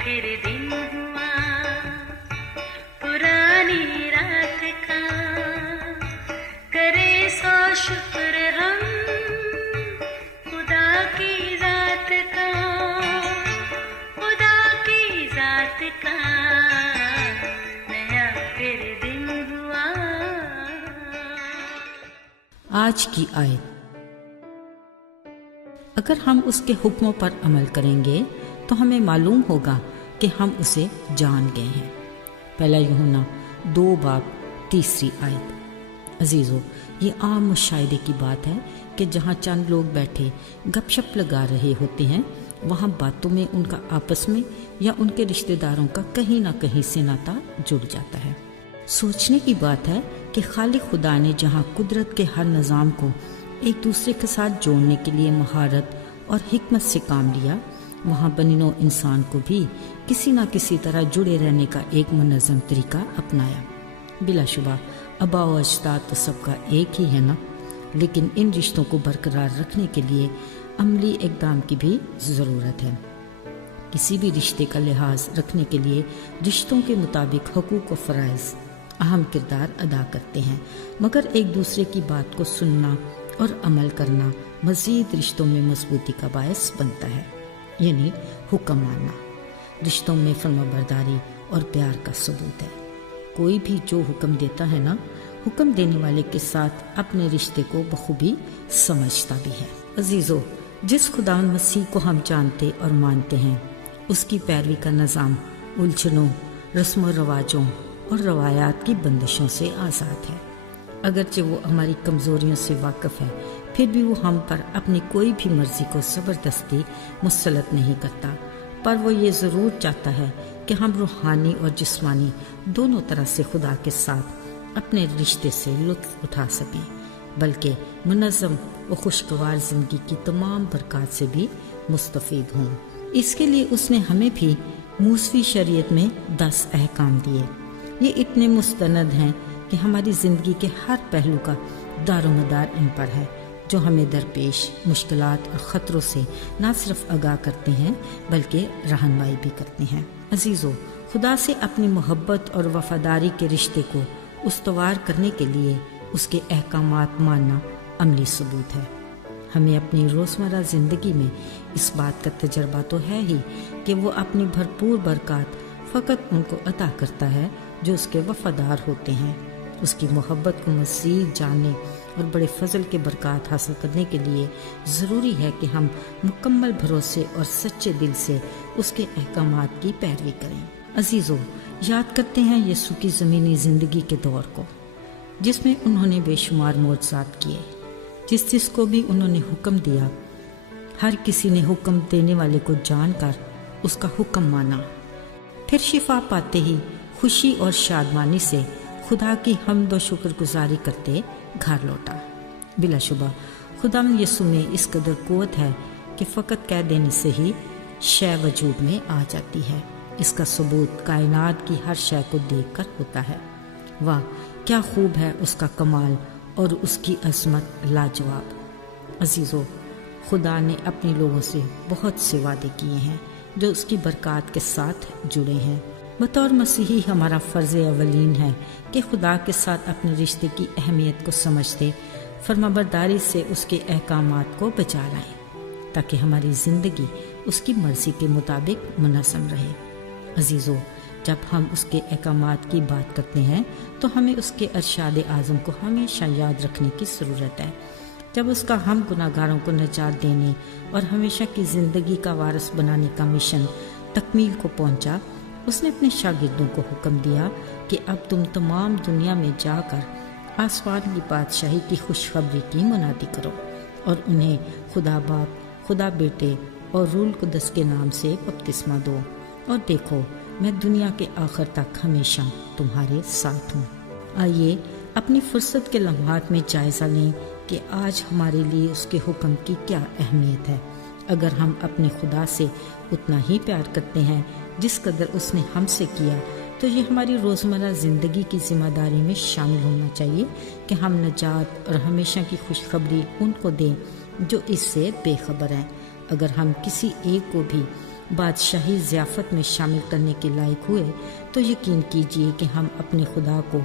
پھر دن ہوا پرانی رات کا، کرے سو شکر ہم خدا کی ذات کا، خدا کی ذات کا نیا پھر دن ہوا۔ آج کی آیت، اگر ہم اس کے حکموں پر عمل کریں گے تو ہمیں معلوم ہوگا کہ ہم اسے جان گئے ہیں۔ پہلا یوحنا 2:3 عزیزو، یہ عام مشاہدے کی بات ہے کہ جہاں چند لوگ بیٹھے گپ شپ لگا رہے ہوتے ہیں، وہاں باتوں میں ان کا آپس میں یا ان کے رشتہ داروں کا کہیں نہ کہیں سے ناتا جڑ جاتا ہے۔ سوچنے کی بات ہے کہ خالق خدا نے جہاں قدرت کے ہر نظام کو ایک دوسرے کے ساتھ جوڑنے کے لیے مہارت اور حکمت سے کام لیا، وہاں بنی نوع انسان کو بھی کسی نہ کسی طرح جڑے رہنے کا ایک منظم طریقہ اپنایا۔ بلا شبہ آباء و اجداد تو سب کا ایک ہی ہے نا، لیکن ان رشتوں کو برقرار رکھنے کے لیے عملی اقدام کی بھی ضرورت ہے۔ کسی بھی رشتے کا لحاظ رکھنے کے لیے رشتوں کے مطابق حقوق و فرائض اہم کردار ادا کرتے ہیں، مگر ایک دوسرے کی بات کو سننا اور عمل کرنا مزید رشتوں میں مضبوطی کا باعث بنتا ہے، یعنی حکم ماننا رشتوں میں فرمانبرداری اور پیار کا ثبوت ہے۔ کوئی بھی جو حکم دیتا ہے نا، حکم دینے والے کے ساتھ اپنے رشتے کو بخوبی سمجھتا بھی ہے۔ عزیزو، جس خداوند مسیح کو ہم جانتے اور مانتے ہیں، اس کی پیروی کا نظام الجھنوں، رسم و رواجوں اور روایات کی بندشوں سے آزاد ہے۔ اگرچہ وہ ہماری کمزوریوں سے واقف ہے، پھر بھی وہ ہم پر اپنی کوئی بھی مرضی کو زبردستی مسلط نہیں کرتا، پر وہ یہ ضرور چاہتا ہے کہ ہم روحانی اور جسمانی دونوں طرح سے خدا کے ساتھ اپنے رشتے سے لطف اٹھا سکیں، بلکہ منظم و خوشگوار زندگی کی تمام برکات سے بھی مستفید ہوں۔ اس کے لیے اس نے ہمیں بھی موسوی شریعت میں 10 احکام دیے۔ یہ اتنے مستند ہیں کہ ہماری زندگی کے ہر پہلو کا دار و مدار ان پر ہے، جو ہمیں درپیش مشکلات اور خطروں سے نہ صرف آگاہ کرتے ہیں بلکہ رہنمائی بھی کرتے ہیں۔ عزیزو، خدا سے اپنی محبت اور وفاداری کے رشتے کو استوار کرنے کے لیے اس کے احکامات ماننا عملی ثبوت ہے۔ ہمیں اپنی روزمرہ زندگی میں اس بات کا تجربہ تو ہے ہی کہ وہ اپنی بھرپور برکات فقط ان کو عطا کرتا ہے جو اس کے وفادار ہوتے ہیں۔ اس کی محبت کو مزید جاننے اور بڑے فضل کے برکات حاصل کرنے کے لیے ضروری ہے کہ ہم مکمل بھروسے اور سچے دل سے اس کے احکامات کی پیروی کریں۔ عزیزو، یاد کرتے ہیں یسوع کی زمینی زندگی کے دور کو، جس میں انہوں نے بے شمار معجزات کیے۔ جس کو بھی انہوں نے حکم دیا، ہر کسی نے حکم دینے والے کو جان کر اس کا حکم مانا، پھر شفا پاتے ہی خوشی اور شادمانی سے خدا کی حمد و شکر گزاری کرتے گھر لوٹا۔ بلا شبہ خداوند یسوع میں اس قدر قوت ہے کہ فقط کہہ دینے سے ہی شے وجود میں آ جاتی ہے۔ اس کا ثبوت کائنات کی ہر شے کو دیکھ کر ہوتا ہے۔ واہ، کیا خوب ہے اس کا کمال اور اس کی عظمت لاجواب۔ عزیزو، خدا نے اپنے لوگوں سے بہت سے وعدے کیے ہیں جو اس کی برکات کے ساتھ جڑے ہیں۔ بطور مسیحی ہمارا فرض اولین ہے کہ خدا کے ساتھ اپنے رشتے کی اہمیت کو سمجھتے فرمانبرداری سے اس کے احکامات کو بچا لائیں، تاکہ ہماری زندگی اس کی مرضی کے مطابق منظم رہے۔ عزیزو، جب ہم اس کے احکامات کی بات کرتے ہیں تو ہمیں اس کے ارشاد اعظم کو ہمیشہ یاد رکھنے کی ضرورت ہے۔ جب اس کا ہم گناہگاروں کو نجات دینے اور ہمیشہ کی زندگی کا وارث بنانے کا مشن تکمیل کو پہنچا، اس نے اپنے شاگردوں کو حکم دیا کہ اب تم تمام دنیا میں جا کر آسمان کی بادشاہی کی خوشخبری کی منادی کرو اور انہیں خدا باپ، خدا بیٹے اور روح القدس کے نام سے بپتسمہ دو، اور دیکھو میں دنیا کے آخر تک ہمیشہ تمہارے ساتھ ہوں۔ آئیے اپنی فرصت کے لمحات میں جائزہ لیں کہ آج ہمارے لیے اس کے حکم کی کیا اہمیت ہے۔ اگر ہم اپنے خدا سے اتنا ہی پیار کرتے ہیں جس قدر اس نے ہم سے کیا، تو یہ ہماری روزمرہ زندگی کی ذمہ داری میں شامل ہونا چاہیے کہ ہم نجات اور ہمیشہ کی خوشخبری ان کو دیں جو اس سے بے خبر ہیں۔ اگر ہم کسی ایک کو بھی بادشاہی ضیافت میں شامل کرنے کے لائق ہوئے تو یقین کیجیے کہ ہم اپنے خدا کو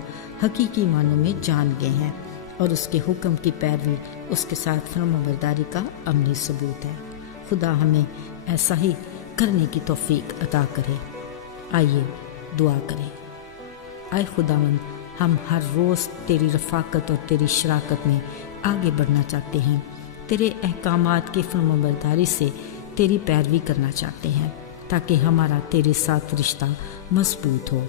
حقیقی معنوں میں جان گئے ہیں اور اس کے حکم کی پیروی اس کے ساتھ فرمانبرداری کا عملی ثبوت ہے۔ خدا ہمیں ایسا ہی کرنے کی توفیق عطا کرے۔ آئیے دعا کریں۔ اے خداوند، ہم ہر روز تیری رفاقت اور تیری شراکت میں آگے بڑھنا چاہتے ہیں، تیرے احکامات کی فرمانبرداری سے تیری پیروی کرنا چاہتے ہیں تاکہ ہمارا تیرے ساتھ رشتہ مضبوط ہو۔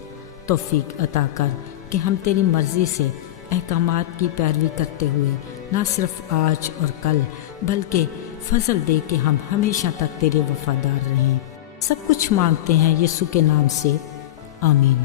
توفیق عطا کر کہ ہم تیری مرضی سے احکامات کی پیروی کرتے ہوئے نہ صرف آج اور کل بلکہ فضل دے کہ ہم ہمیشہ تک تیرے وفادار رہیں۔ سب کچھ مانگتے ہیں یسوع کے نام سے، آمین۔